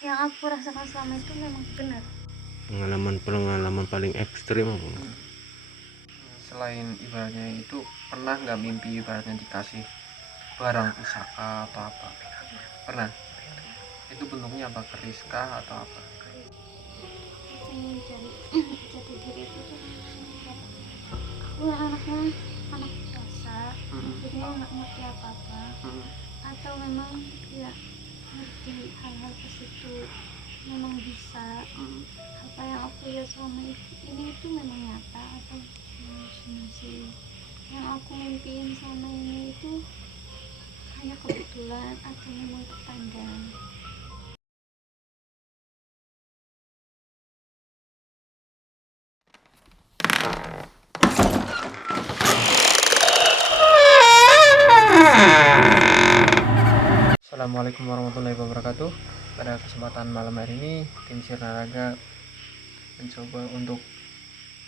Yang aku rasakan selama itu memang benar. Pengalaman paling ekstrim apa? Selain ibaratnya itu, pernah nggak mimpi ibaratnya dikasih barang pusaka atau apa? Pernah? Itu bentuknya apa? Keris kah atau apa? Mencari jati diri itu tuh kayak aku anaknya anak biasa, jadi nggak ngerti apa-apa, atau memang ya ngerti hal-hal ke situ, memang bisa. Apa yang aku lihat selama ini itu memang nyata atau halusinasi. Yang aku mimpiin selama ini itu hanya kebetulan atau memang pertanda. Assalamualaikum warahmatullahi wabarakatuh. Pada kesempatan malam hari ini, tim Sirnaraga mencoba untuk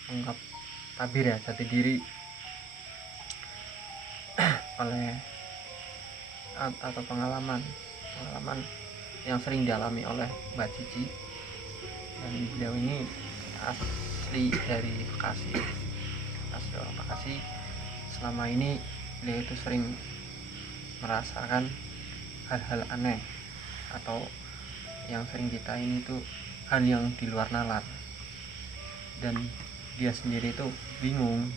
mengungkap tabir ya, jati diri oleh atau pengalaman yang sering dialami oleh Mbak Cici. Dan beliau ini asli dari Bekasi, asli orang Bekasi. Selama ini beliau itu sering merasakan hal-hal aneh atau yang sering kita ini tuh hal yang di luar nalar, dan dia sendiri itu bingung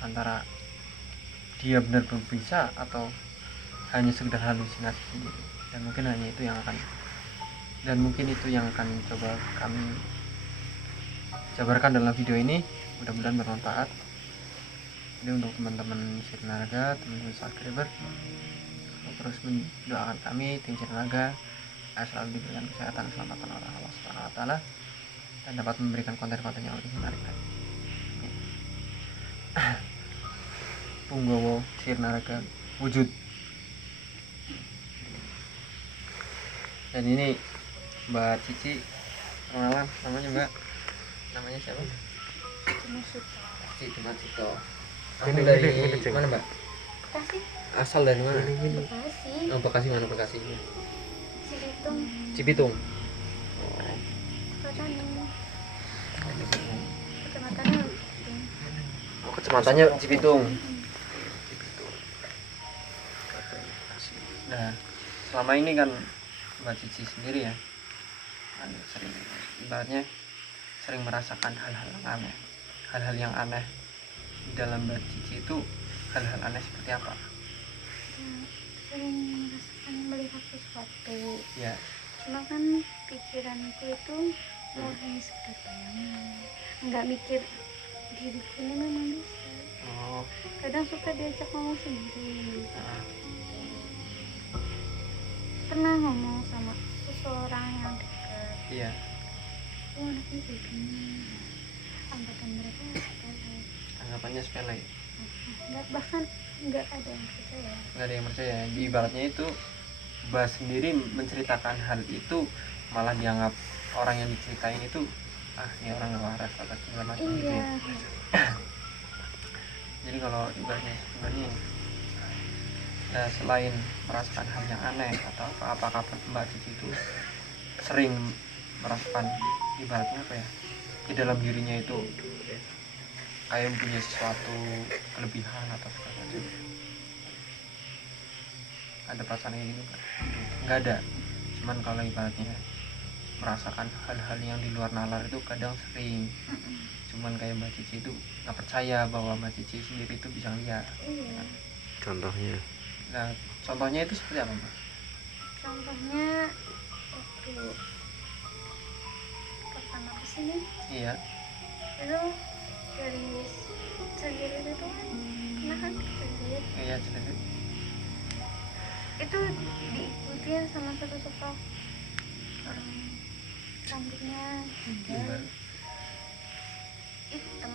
antara dia benar-benar bisa atau hanya sekedar halusinasi sendiri. Dan mungkin itu yang akan coba kami jabarkan dalam video ini. Mudah-mudahan bermanfaat. Ini untuk teman-teman Sirnaga, teman-teman subscriber, terus mendoakan kami tim Sirnaga selalu diberikan kesehatan, keselamatan oleh Allah Subhanahu wa taala, dan dapat memberikan konten-konten yang lebih menarik lagi. Punggowo Sirnaraga wujud. Dan ini Mbak Cici, perkenalan, namanya siapa? Cici Dimasuto. Asal dari mana, Mbak? Bekasi. Asal dari mana? Bekasi. Oh, Bekasi mana Bekasi? Cibitung. Cibitung. Kecamatannya Kecamatannya Cibitung. Nah, selama ini kan Mbak Cici sendiri ya, sering ibaratnya sering merasakan hal-hal yang aneh di dalam Mbak Cici itu. Hal-hal aneh seperti apa? sering merasakan melihat sesuatu Ya. cuma kan pikiranku itu hanya sekedar bayangan, nggak mikir diriku ini memang bisa. Kadang suka diajak ngomong sendiri. Pernah ngomong sama seseorang yang dekat. Iya. Anaknya kayak gini, anggapan mereka sepele. Anggapannya sepele. Bahkan nggak ada yang percaya. Ibaratnya itu Mbak sendiri menceritakan hal itu malah dianggap orang yang diceritain itu ini orang nggak waras atau segala macam gitu ya. Jadi kalau ibaratnya sebenarnya selain merasakan hal yang aneh atau apakah Mbak Cici itu sering merasakan ibaratnya apa ya, di dalam dirinya itu kayak punya sesuatu kelebihan atau segala macam? Ada perasaan kayak gitu kan? Nggak ada. Cuman kalau ibaratnya merasakan hal-hal yang di luar nalar itu kadang sering. Cuman kayak Mbak Cici itu nggak percaya bahwa Mbak Cici sendiri itu bisa lihat. Contohnya? Nah, contohnya itu seperti apa, Mbak? Contohnya waktu kapan aku sini? Iya. Itu dari Ciledug itu pernah kan Ciledug? Iya, Ciledug. Itu diikutin sama satu sosok rambutnya gimbal, hitam,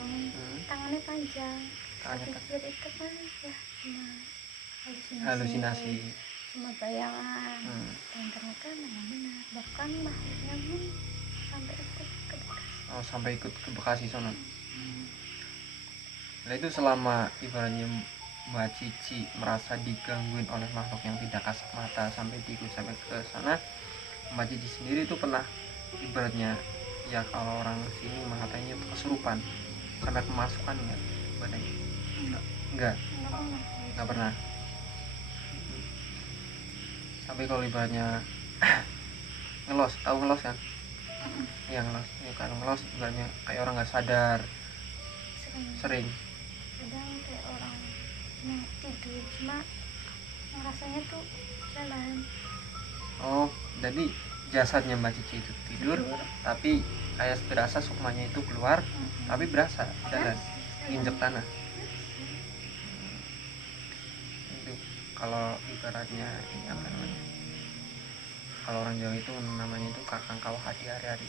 tangannya panjang. Aku pikir itu kan ya cuma halusinasi, cuma bayangan, dan ternyata memang benar. Bahkan makhluknya pun sampai ikut ke Bekasi. Sampai ikut ke Bekasi sana. Nah, itu selama ibaratnya Mbak Cici merasa digangguin oleh makhluk yang tidak kasat mata sampai diikut sampai ke sana, Mbak Cici sendiri itu pernah ibaratnya ya kalau orang sini mengatakannya itu kesurupan sampai kemasukan enggak badannya? Enggak Enggak pernah. Tapi kalau ibaratnya ngelos, tahu ngelos kan? Iya ngelos. Ya, kalau ngelos ibaratnya kayak orang nggak sadar, sering. kadang kayak orang yang tidur cuma rasanya tuh jalan. Oh, jadi jasadnya Mbak Cici itu tidur, tapi kayak berasa sukmanya itu keluar, tapi berasa jalan, injek tanah. Itu kalau ibaratnya ini apa namanya? Kalau orang Jawa itu namanya itu kakang kawah hadi hari-hari.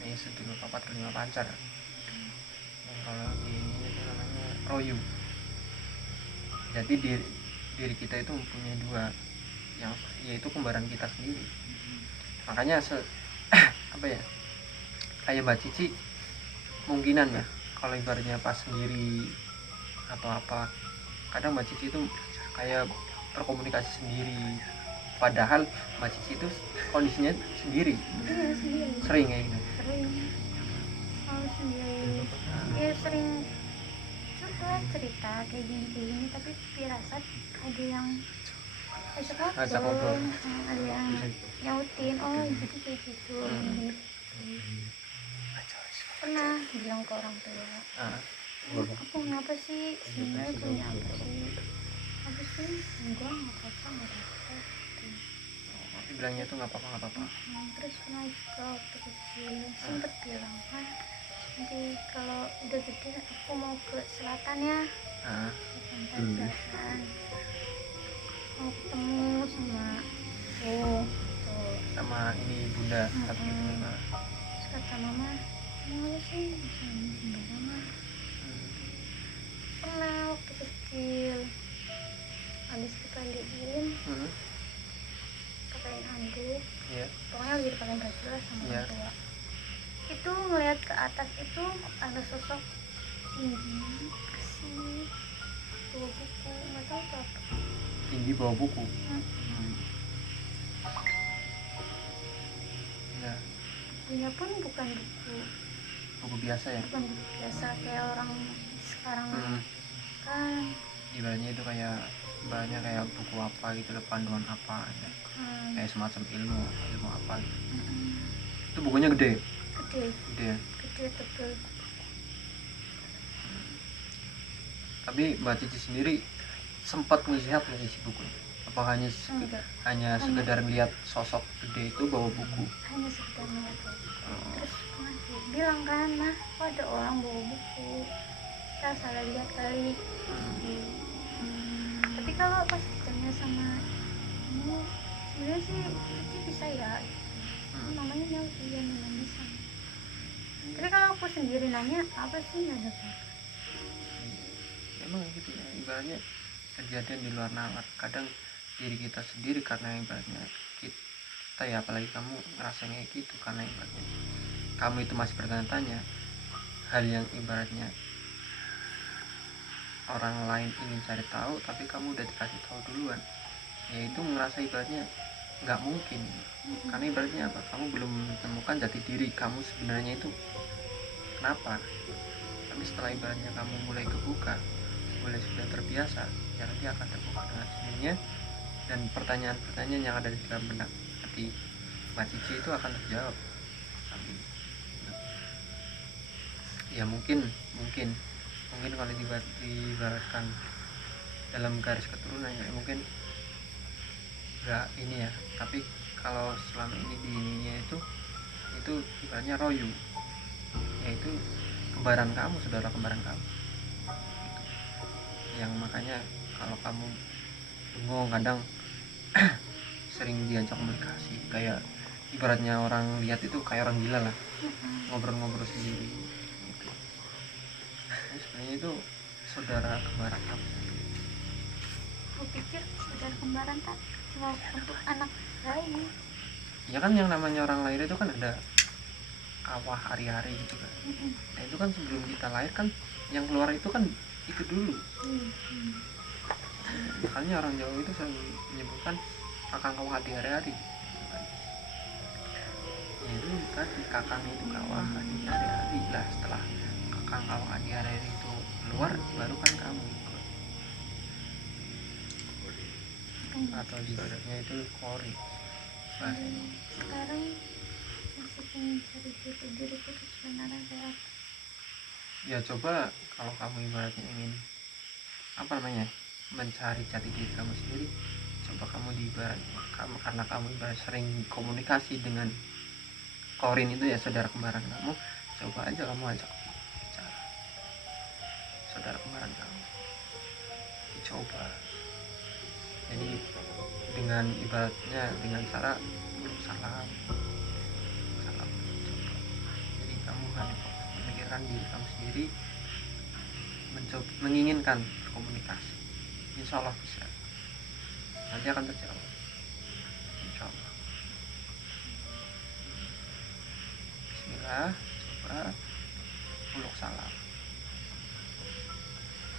Ini sedulur papat kelima pancar. Yang kalau di ini itu namanya royu. Jadi diri kita itu mempunyai dua, yang yaitu kembaran kita sendiri. Makanya apa ya, kayak Mbak Cici mungkinan ya kalau ibaratnya pas sendiri atau apa, kadang Mbak Cici itu kayak berkomunikasi sendiri, padahal Mbak Cici itu kondisinya sendiri. Iya sendiri. Sering kayak gitu. Sering. Selalu sendiri. Ya sering curhat cerita kayak gini, tapi firasat ada yang ajak ngobrol, ada yang nyautin, oh jadi kayak gitu. Pernah bilang ke orang tua, aku ngapa sih sebenarnya punya apa sih enggak apa-apa nggak apa-apa. Bilangnya tuh nggak apa-apa. Terus pernah juga waktu kecil sempet bilang, nanti kalau udah gede aku mau ke selatan ya, ke pantai selatan, mau ketemu sama tuh sama ini bunda. Terus kata mama, mau sih sama mama. Pernah waktu kecil habis dipandiin pakein handuk, pokoknya lagi dipakein baju lah sama orang tua. Itu ngeliat ke atas itu ada sosok tinggi asih bawa buku, nggak tahu tuh apa. Tinggi bawa buku. Ya. Bukunya pun bukan buku biasa ya, bukan buku biasa kayak orang sekarang kan. Ibaratnya itu kayak banyak kayak buku apa gitu, panduan apa ya. Kayak semacam ilmu apa gitu. Itu bukunya gede tebel. Tapi Mbak Cici sendiri sempat melihat isi buku, apa hanya sekedar melihat sosok gede itu bawa buku? Hanya sekedar melihat. Terus pernah bilang kan, mah kok ada orang bawa buku, kita salah lihat kali. Tapi kalau pas ditanya sama ini sebenarnya sih Cici bisa ya, namanya Melvia memang bisa. Tapi kalau aku sendiri nanya apa sih, nggak ada apa. Emang gitu ya, ibaratnya kejadian di luar nalar. Kadang diri kita sendiri, karena ibaratnya kita ya, apalagi kamu ngerasain kayak gitu, karena ibaratnya kamu itu masih bertanya-tanya hal yang ibaratnya orang lain ingin cari tahu, tapi kamu udah dikasih tahu duluan, yaitu ngerasa ibaratnya nggak mungkin. Karena ibaratnya apa, kamu belum menemukan jati diri kamu sebenarnya itu kenapa. Tapi setelah ibaratnya kamu mulai kebuka, mulai sudah terbiasa, ya nanti akan terbuka dengan sendirinya, dan pertanyaan-pertanyaan yang ada di dalam benak hati Mbak Cici itu akan terjawab. Ya mungkin kalau diibaratkan dalam garis keturunan ya mungkin enggak ini ya, tapi kalau selama ini di ininya itu ibaratnya royu, yaitu kembaran kamu, saudara kembaran kamu gitu. Yang makanya kalau kamu bengong kadang sering diajak komunikasi, kayak ibaratnya orang lihat itu kayak orang gila lah, ngobrol-ngobrol sendiri gitu. Sebenarnya itu saudara kembaran kamu. Aku pikir saudara kembaran tak cuma untuk anak lain. Ya kan yang namanya orang lahir itu kan ada kawah hari-hari gitu kan. Nah itu kan sebelum kita lahir kan yang keluar itu kan itu dulu. Makanya orang Jawa itu sering menyebutkan kakang kawah di hari-hari. tadi kakang itu kawah di hari-hari lah, setelah kakang kawah di hari-hari itu keluar baru kan kamu ikut, atau disebutnya itu kori bahasanya. Sekarang masih pengen cari jati diriku tuh sebenarnya kayak apa? Ya coba kalau kamu ibaratnya ingin apa namanya mencari jati diri kamu sendiri, coba kamu kamu karena kamu ibarat sering komunikasi dengan Korin itu ya, saudara kembaran kamu, coba aja kamu ajak bicara saudara kembaran kamu, dicoba. Jadi dengan ibaratnya dengan cara salam coba. Jadi kamu hanya fokus memikirkan diri kamu sendiri, mencoba menginginkan berkomunikasi, insya Allah bisa, nanti akan terjawab insya Allah. Bismillah, coba peluk salam.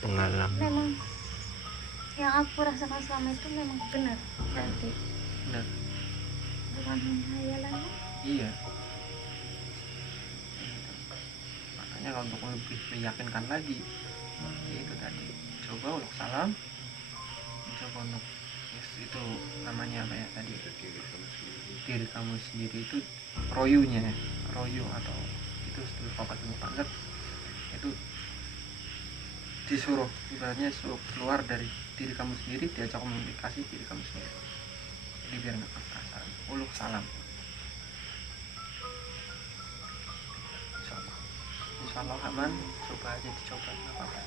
Pengalaman. Memang yang aku rasakan selama itu memang benar berarti, Benar, bukan hanya hayalan. iya. Makanya kalau untuk lebih meyakinkan lagi, ya itu tadi, coba uluk salam, mencoba untuk yes, itu namanya apa ya tadi, diri kamu sendiri itu royu atau itu setelah kau ketemu banget itu disuruh ibaratnya suruh keluar dari diri kamu sendiri, diajak komunikasi diri kamu sendiri, jadi biar nggak perasaan uluk salam. Insya Allah aman, coba aja dicoba nggak apa-apa.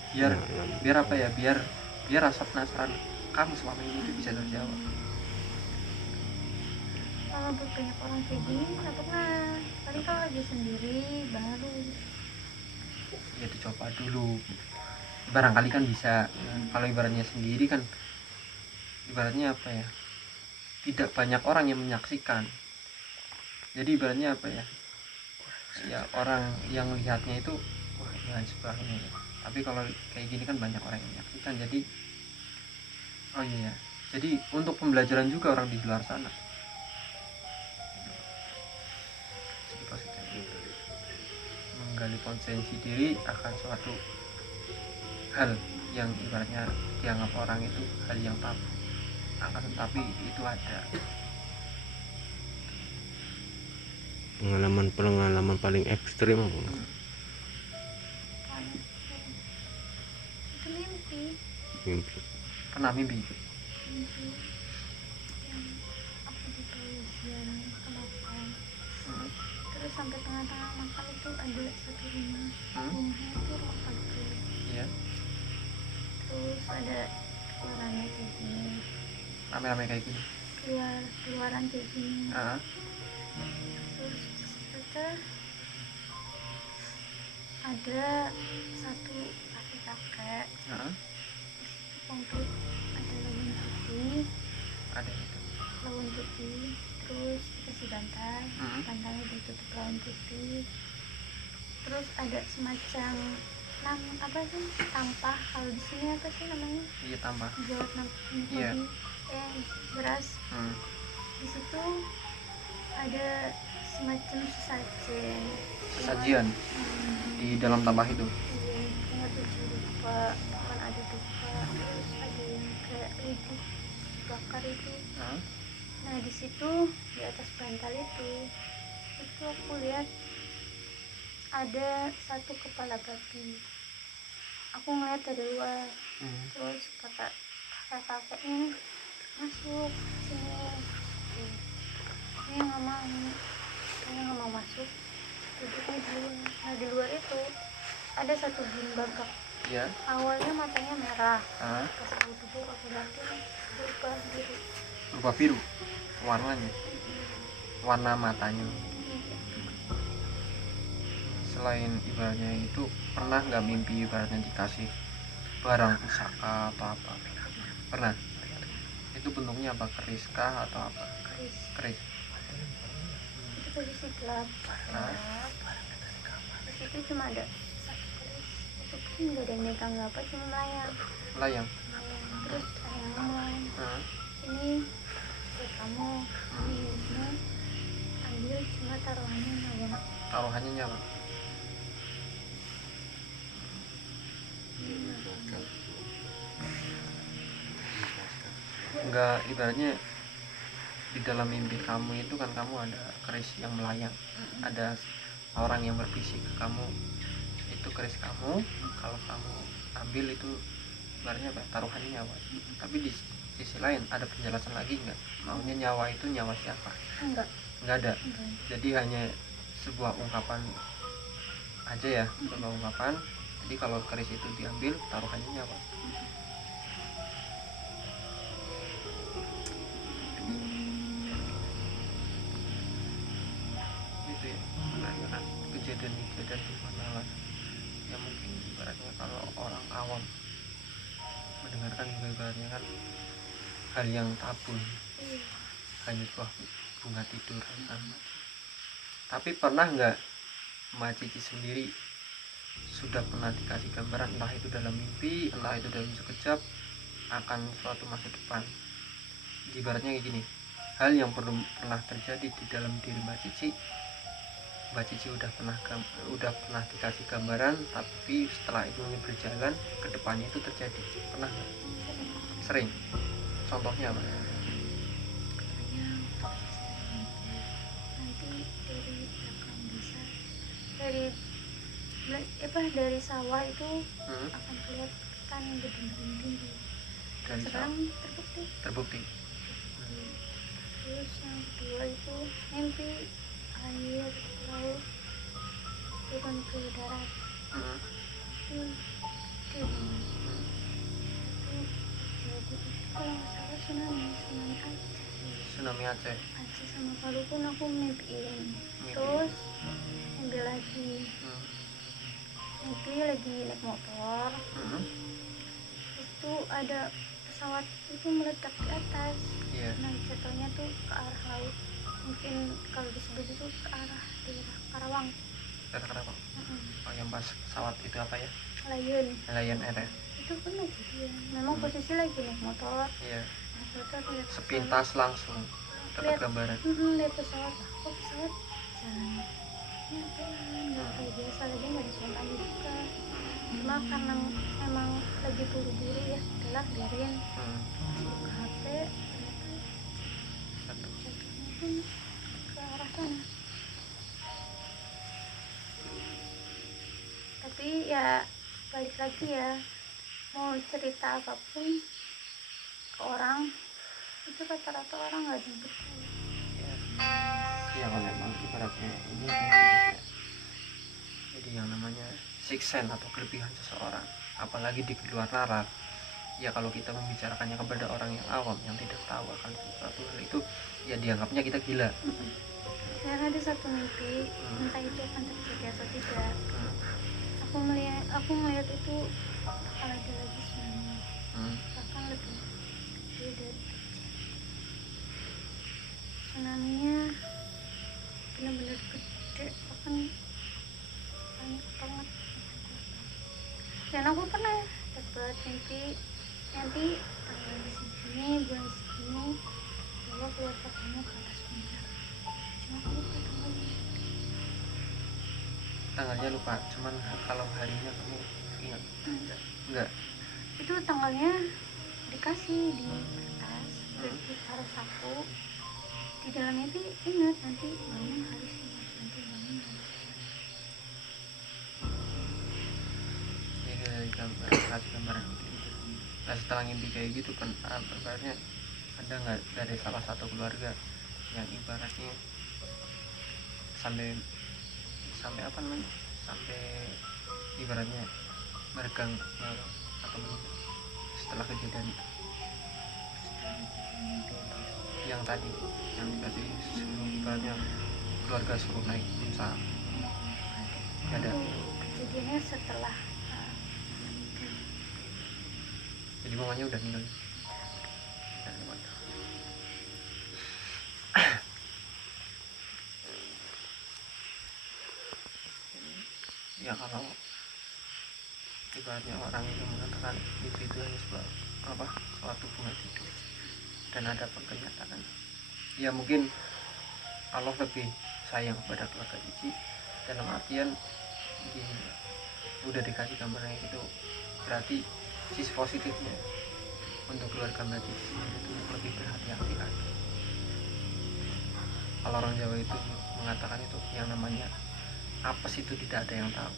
Biar apa ya, biar rasa penasaran kamu selama ini itu bisa terjawab. Kalau buat banyak orang kayak gini nggak pernah, paling kalau lagi sendiri baru. Ya dicoba dulu, barangkali kan bisa. Kalau ibaratnya sendiri kan ibaratnya apa ya, tidak banyak orang yang menyaksikan, jadi ibaratnya apa ya, ya orang yang lihatnya itu wah ya sebagainya ya. Tapi kalau kayak gini kan banyak orang yang menyaksikan, jadi oh iya ya, jadi untuk pembelajaran juga orang di luar sana. Jadi positif, menggali potensi diri akan suatu hal yang ibaratnya dianggap orang itu hal yang tabu, akan tetapi itu ada. Pengalaman paling ekstrim apa? Paling itu mimpi Mimpi. Pernah mimpi yang aku dibawa ujian ke makan, terus sampai tengah-tengah makan itu ada satu rumahnya itu rumah pagar, iya, terus ada keluarannya kayak gini, rame-rame kayak gini. keluaran kayak gini. Terus ternyata ada satu kakek disitu komplit ada Ada itu. lawan putih, terus dikasih bantal, bantalnya ditutup lawan putih, terus ada semacam apa sih, tampah, kalau di sini apa sih namanya, Iya, tambah. buat Iya. beras. Di situ ada semacam Sajian di dalam tambah itu. iya, kayak tujuh rupa, kan ada dupa, terus ada yang kayak lidi bakar itu. Nah di situ di atas bantal itu aku lihat ada satu kepala babi. Aku ngeliat dari luar, terus kata kakeknya masuk sini, saya nggak mau masuk, duduknya di luar. Nah di luar itu ada satu jin babak. Iya. Awalnya matanya merah, pas aku duduk aku liatin berubah biru. Berubah biru warnanya, warna matanya. Selain ibaratnya itu, pernah nggak mimpi ibaratnya dikasih barang pusaka atau apa? Pernah? Itu bentuknya apa? Keris kah atau apa? Keris. Itu tadi sih gelap. Di situ cuma ada satu keris. Itu pun nggak ada yang megang apa, cuma melayang. Terus ada yang ngomong, ini buat kamu, ini ambil, cuma nyawa taruhannya nyawa. taruhannya nyawa. Enggak, ibaratnya di dalam mimpi kamu itu kan kamu ada keris yang melayang, ada orang yang berbisik ke kamu, itu keris kamu, kalau kamu ambil itu ibaratnya apa, taruhannya nyawa. Tapi di sisi lain ada penjelasan lagi nggak, maunya nyawa itu nyawa siapa? Enggak. Nggak ada. Enggak. Jadi hanya sebuah ungkapan aja ya, sebuah ungkapan. Jadi kalau keris itu diambil taruhannya nyawa. Itu ya ibaratnya kan kejadian-kejadian di mana lah ya, mungkin ibaratnya kalau orang awam mendengarkan juga ibaratnya kan hal yang tabu, Iya. hanya sebuah bunga tidur kan. Tapi pernah nggak Mbak Cici sendiri sudah pernah dikasih gambaran, entah itu dalam mimpi, entah itu dalam sekejap, akan suatu masa depan? Ibaratnya kayak gini, hal yang pernah terjadi di dalam diri Mbak Cici udah pernah dikasih gambaran, tapi setelah itu berjalan ke depannya itu terjadi. Pernah nggak? Sering. Contohnya apa? Nanti dari belakang desa, dari sawah itu akan kelihatan gedung-gedung tinggi. Dari Sekarang terbukti. terbukti. Terus yang kedua itu mimpi air laut turun ke darat. Itu jadi kalau nggak salah tsunami Tsunami Aceh. Aceh sama Palu pun aku mimpiin. Terus mimpi lagi naik motor, itu ada pesawat itu meledak di atas. Nah jatuhnya tuh ke arah laut, mungkin kalau disebut itu ke arah daerah Karawang. Daerah Karawang. Oh, yang pas pesawat itu apa ya? Lion Air ya? Itu pun lagi dia memang posisi lagi naik motor. Sepintas langsung dapat gambaran. Lihat pesawat, kok pesawat jalannya pelan, nggak kayak biasa, lagi nggak disontak juga. Cuma karena memang lagi buru-buru ya, udahlah biarin. Buka HP, ternyata jatuhnya pun ke arah sana. Tapi ya balik lagi ya, mau cerita apapun ke orang itu rata-rata orang nggak ada yang percaya. Ya kalau memang ibaratnya ini ya. Jadi yang namanya sixth sense atau kelebihan seseorang, apalagi di luar nalar, ya kalau kita membicarakannya kepada orang yang awam yang tidak tahu akan sesuatu hal itu, ya dianggapnya kita gila. Dan ada satu mimpi, entah itu akan terjadi atau tidak, aku melihat itu bakal ada lagi tsunami, bahkan lebih gede dari Aceh. Tsunami-nya benar-benar gede, bahkan banyak banget. Dan aku pernah dapat mimpi nanti tanggal segini, bulan segini, bawa keluarga kamu ke atas puncak. Cuma aku lupa Tanggalnya lupa, cuman kalau harinya kamu ingat? Enggak. Itu tanggalnya dikasih di kertas, ditaruh saku. Di dalamnya itu ingat, nanti bangun harus ingat, nanti bangun harus ingat. Jadi kasih gambaran gitu. Nah setelah ngimpi kayak gitu kan, ibaratnya ada nggak dari salah satu keluarga yang ibaratnya sampai apa namanya, sampai ibaratnya meregang nyawa atau setelah kejadian itu? Yang tadi yang dikasih ibaratnya keluarga suruh naik unsa, ada kejadiannya setelah jadi mamanya udah meninggal. Ya kalau ibaratnya orang itu mengatakan mimpi itu hanya suatu bunga tidur dan ada kenyataan, ya mungkin Allah lebih sayang kepada keluarga Cici, dalam artian gini, udah dikasih gambarnya gitu, berarti sisi positifnya untuk keluarga Mbak Cici itu lebih berhati-hati lagi. Kalau orang Jawa itu mengatakan itu yang namanya apes itu tidak ada yang tahu.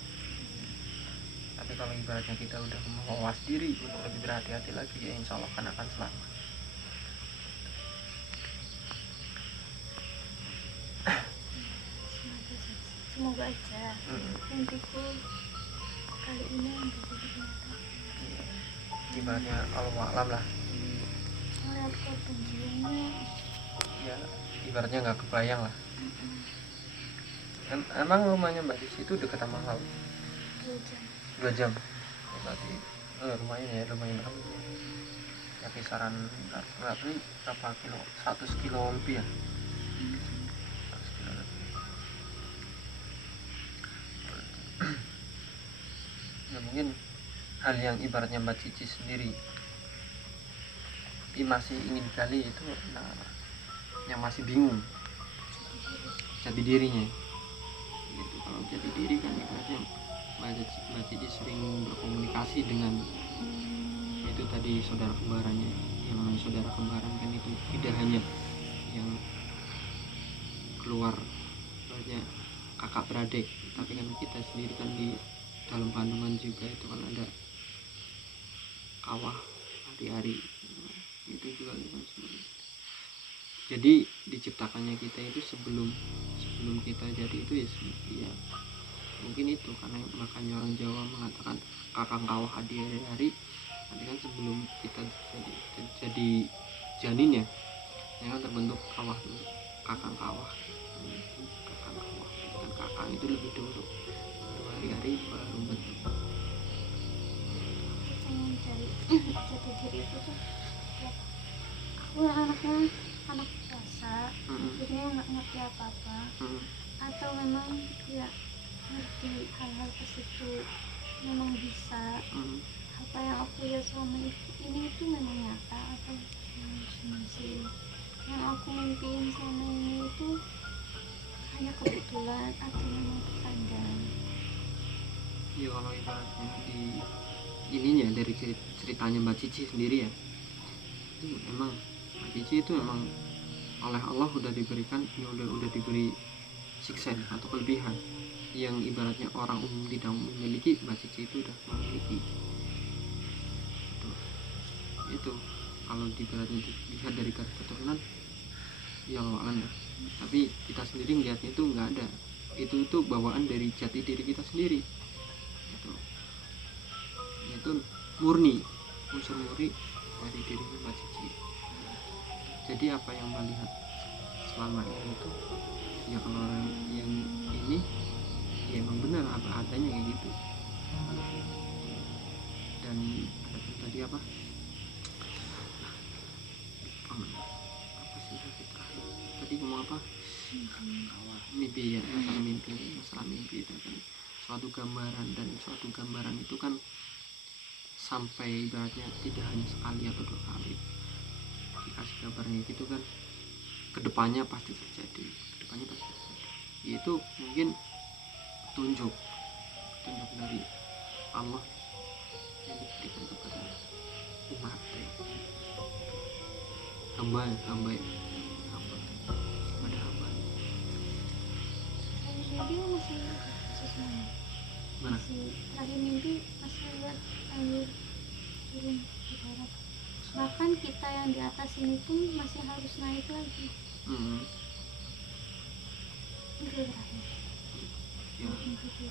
Tapi kalau ibaratnya kita udah mawas diri untuk lebih berhati-hati lagi, ya insya Allah kan akan selamat. Semoga aja mimpiku kali ini menjadi kenyataan. Ibaratnya Allah alam lah. Melihat korban jiwanya, Ya ibaratnya nggak kebayang lah. Emang rumahnya Mbak Cici itu dekat sama laut? 2 jam. Ya, berarti lumayan ya, lumayan berapa? Ya kisaran berapa kilo? 100 kilo lebih ya. 100 kilo lebih. Ya mungkin hal yang ibaratnya Mbak Cici sendiri masih ingin gali itu, nah yang masih bingung jati dirinya gitu. Kalau jati diri kan ibaratnya Mbak Cici sering berkomunikasi dengan itu tadi saudara kembarannya. Yang namanya saudara kembaran kan itu tidak hanya yang keluar ibaratnya kakak beradik, tapi kan kita sendiri kan di dalam kandungan juga itu kan ada kawah hari-hari, itu juga kan sebenarnya. Jadi diciptakannya kita itu sebelum kita jadi itu ya mungkin itu karena makanya orang Jawa mengatakan kakang kawah adi hari-hari. Nanti kan sebelum kita jadi janin ya kan terbentuk kawah dulu, kakang kawah. Kan kakang itu lebih dulu hari-hari baru bentuk. pengen cari jati diri itu tuh ya, aku anaknya anak biasa, jadinya nggak ngerti apa-apa, atau memang ya ngerti hal-hal ke situ, memang bisa apa yang aku lihat selama ini itu memang nyata atau halusinasi. Yang aku mimpiin selama ini itu hanya kebetulan atau memang pertanda. Ya kalau ibaratnya di ininya dari ceritanya Mbak Cici sendiri ya, itu emang Mbak Cici itu emang oleh Allah udah diberikan, udah diberi siksa atau kelebihan yang ibaratnya orang umum tidak memiliki. Mbak Cici itu udah memiliki itu kalau ibaratnya dilihat dari garis keturunan ya Allah, tapi kita sendiri melihatnya itu nggak ada, itu bawaan dari jati diri kita sendiri. Itu murni, unsur murni dari dirinya Mbak Cici. Jadi apa yang Mbak lihat selama ini itu ya kalau orang yang ini ya emang benar apa adanya kayak gitu. Dan ada tadi apa sih tadi ngomong apa, mimpi ya, masalah mimpi itu kan suatu gambaran, dan suatu gambaran itu kan sampai ibaratnya tidak hanya sekali atau 2 kali dikasih gambarnya gitu kan, kedepannya pasti terjadi, yaitu mungkin petunjuk dari Allah yang diberikan kepada umat hamba Jadi masih sesuai mana masih terakhir mimpi masih lihat air turun di darat, bahkan kita yang di atas ini pun masih harus naik lagi. Itu terakhir ya mimpi itu.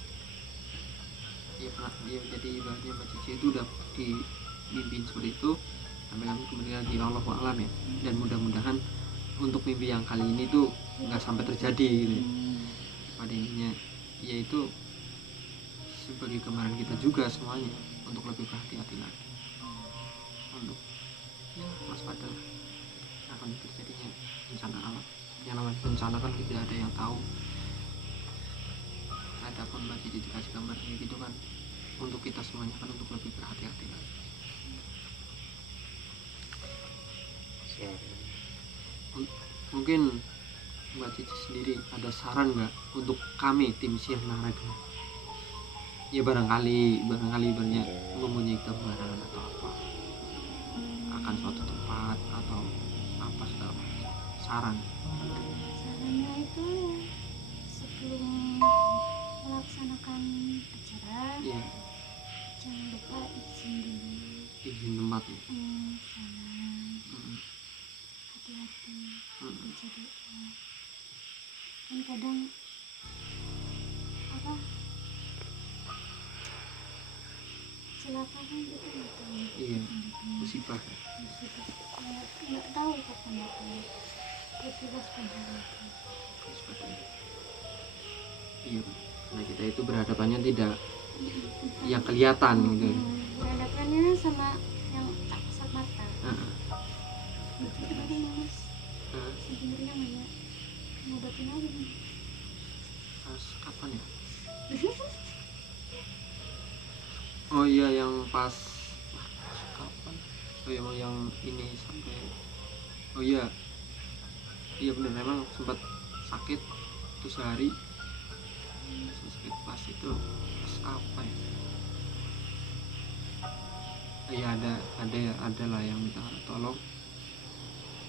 ya jadi ibaratnya Mbak Cici itu udah dimimpin seperti itu sampai kami kembali lagi Allah alam ya, dan mudah-mudahan untuk mimpi yang kali ini tuh nggak sampai terjadi gitu. Pada intinya yaitu sebagai gambaran kita juga semuanya untuk lebih berhati-hati lagi, untuk ya waspada akan terjadinya bencana alam. Yang namanya bencana kan tidak ada yang tahu. Adapun Mbak Cici dikasih gambar kayak gitu kan untuk kita semuanya kan untuk lebih berhati-hati lagi. Mungkin Mbak Cici sendiri ada saran nggak untuk kami tim Siang Naraga? Ya barangkali banyak mempunyai gambaran atau apa akan suatu tempat atau apa segala macam. Saran. Sarannya itu sebelum melaksanakan acara Iya, jangan lupa izin dulu izin tempat. sana, Mm, hati-hati mm, baca doa. Kan kadang apa celaka kan kita nggak tahu Iya, kapan datangnya. musibah. Musibah. Nggak tahu kapan datangnya. Lebih waspada lagi. Seperti itu. Iya, Pak. Karena kita itu berhadapannya tidak yang kelihatan gitu. Berhadapannya sama yang tak kasat mata. Heeh. Itu tadi mas Heeh. sebenarnya nggak ngobatin aja nih. Pas kapan ya? Oh iya, yang pas kapan? Oh iya, yang ini sampai. Oh iya, iya benar, memang sempat sakit itu sehari. Sakit pas itu pas apa ya? Iya, ada lah yang minta tolong.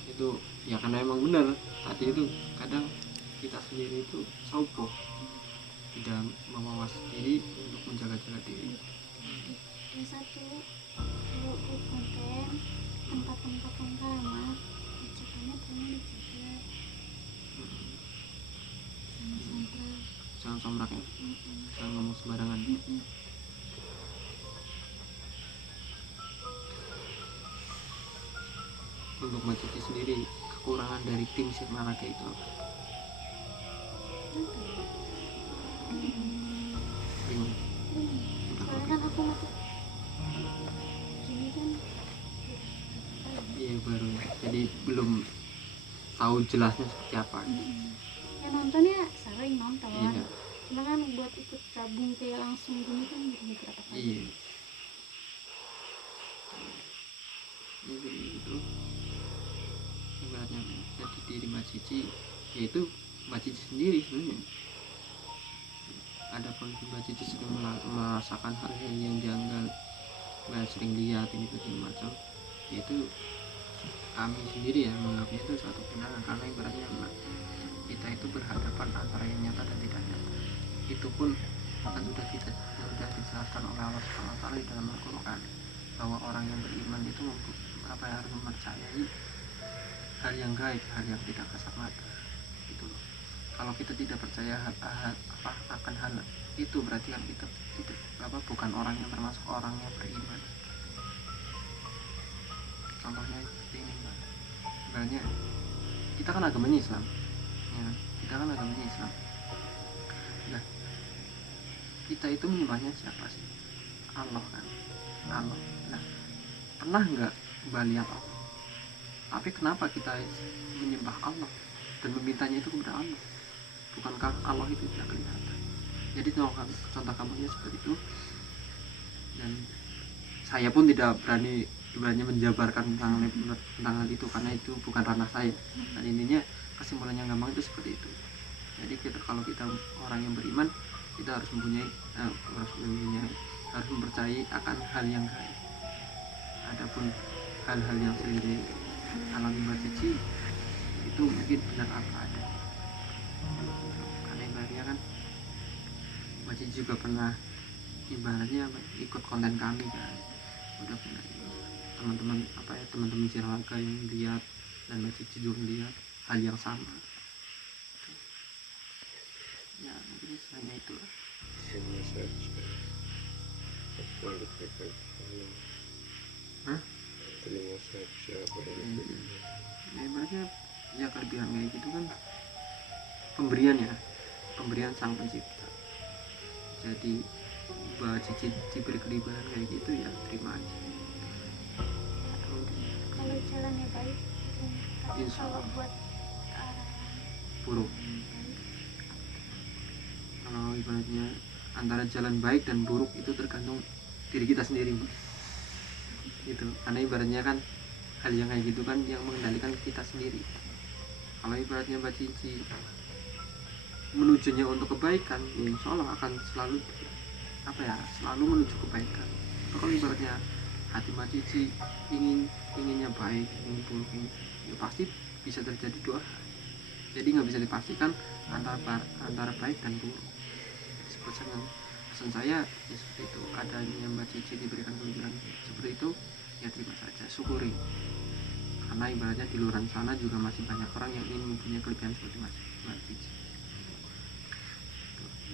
Itu ya karena emang benar tadi itu kadang kita sendiri itu sopo tidak memawas diri untuk menjaga-jaga diri. Dan satu kalau buat konten tempat-tempat yang ramah dijalannya tolong dijaga sama santral. Jangan sombrak ya, jangan ngomong sembarangan. Untuk Mbak Cici sendiri, kekurangan dari tim Siang Naraga itu apa? Bingung. Soalnya kan aku masuk gini kan Iya baru, jadi belum tahu jelasnya seperti apa. ya nontonnya sering nonton. Iya, Cuma kan buat ikut gabung kayak langsung gini kan berapa kali. iya. Jadi itu ibaratnya jadi diri Mbak Cici, yaitu Mbak Cici sendiri sebenarnya. Adapun Mbak Cici sering merasakan hal-hal yang janggal, Mbak sering lihat ini segala macam, itu kami sendiri ya menganggapnya itu suatu kebenaran, karena ibaratnya Mbak, kita itu berhadapan antara yang nyata dan tidak nyata. Itu pun akan sudah dijelaskan oleh Allah Subhanahu wa taala di dalam Al-Qur'an, bahwa orang yang beriman itu harus mempercayai hal yang gaib, hal yang tidak kasat mata. Gitu loh. Kalau kita tidak percaya akan hal itu, berarti kan kita bukan orang yang termasuk orang yang beriman. Contohnya seperti ini, Mbak. Sebenarnya kita kan agamanya Islam, ya, kita kan agamanya Islam. Nah, kita itu menyembahnya siapa sih? Allah kan, Allah. Nah, pernah nggak balik Allah? Tapi kenapa kita menyembah Allah dan memintanya itu kepada Allah? Bukankah Allah itu tidak kelihatan? Jadi contoh kampanye seperti itu. Dan saya pun tidak berani menjabarkan tentang hal itu, karena itu bukan ranah saya. Dan intinya kesimpulannya gampang itu seperti itu. Jadi kalau kita orang yang beriman, kita harus mempercayai akan hal yang gaib. Adapun hal-hal yang sering dialami Mbak Cici itu mungkin benar apa ada, karena ibaratnya kan Mbak Cici juga pernah ibaratnya ikut konten kami kan, udah pernah teman-teman Siralaga yang lihat, dan Mbak Cici juga lihat hal yang sama. Ya mungkin hanya itulah. Hah? Ya ibaratnya ya kelebihan kayak gitu kan pemberian sang pencipta. Jadi Mbak Cici diberi kelebihan kayak gitu, ya terima aja. Kalau jalannya baik, Insya kalau Allah. buat arah Buruk. baik, Kalau ibaratnya antara jalan baik dan buruk itu tergantung diri kita sendiri, Mbak. Gitu. Karena ibaratnya kan hal yang kayak gitu kan yang mengendalikan kita sendiri. Kalau ibaratnya Mbak Cici menujunya untuk kebaikan, ya insya Allah akan selalu selalu menuju kebaikan. Atau kalau ibaratnya hati Mbak Cici inginnya baik, ingin buruk, ya pasti bisa terjadi dua hal. Jadi nggak bisa dipastikan antara baik dan buruk. Pesan saya ya seperti itu. Adanya Mbak Cici diberikan kelebihan seperti itu, ya terima saja, syukuri. Karena ibaratnya di luar sana juga masih banyak orang yang ingin mempunyai kelebihan seperti Mbak Cici.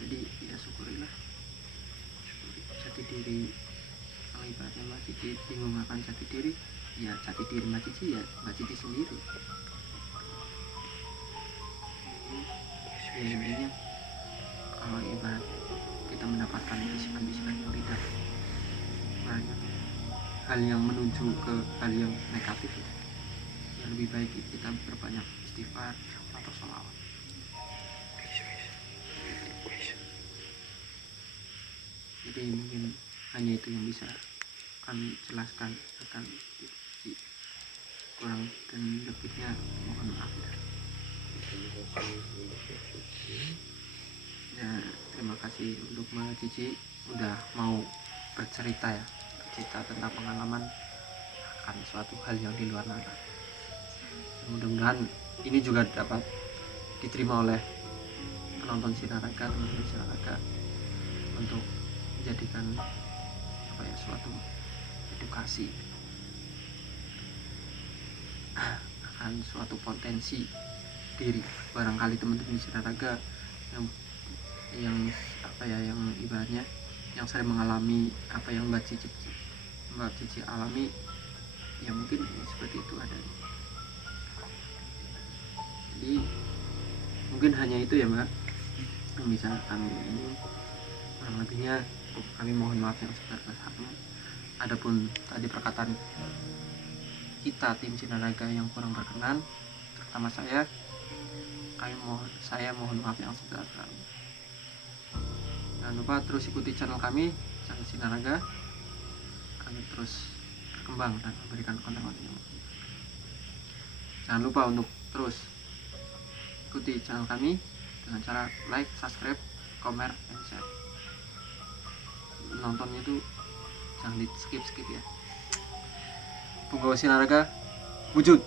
Jadi ya syukurilah. Jati diri, kalau ibaratnya Mbak Cici bingung akan jati diri, ya jati diri Mbak Cici ya Mbak Cici sendiri. Intinya kalau ibarat kita mendapatkan bisikan-bisikan yang tidak banyak hal yang menuju ke hal yang negatif, ya lebih baik kita berbanyak istighfar atau sholawat. Jadi mungkin hanya itu yang bisa kami jelaskan akan kurang dan lebihnya mohon maaf ya. Ya, terima kasih untuk Mbak Cici udah mau bercerita tentang pengalaman akan suatu hal yang di luar nalar. Mudah-mudahan ini juga dapat diterima oleh penonton Sinaraga, teman-teman Sinaraga, untuk menjadikan suatu edukasi akan suatu potensi diri. Barangkali teman-teman Sinaraga yang ibaratnya yang sering mengalami apa yang Mbak Cici alami, ya mungkin seperti itu adanya. Jadi mungkin hanya itu ya Mbak yang bisa kami ini, kurang lebihnya kami mohon maaf yang sebesar-besarnya. Adapun tadi perkataan kita tim Sinaraga yang kurang berkenan, terutama saya mohon maaf yang sebesar-besarnya. Jangan lupa terus ikuti channel kami, channel Sinaraga. Kami terus berkembang dan memberikan konten-konten yang baik. Jangan lupa untuk terus ikuti channel kami dengan cara like, subscribe, comment, and share. Nontonnya itu jangan di skip ya. Punggawa Sinaraga wujud.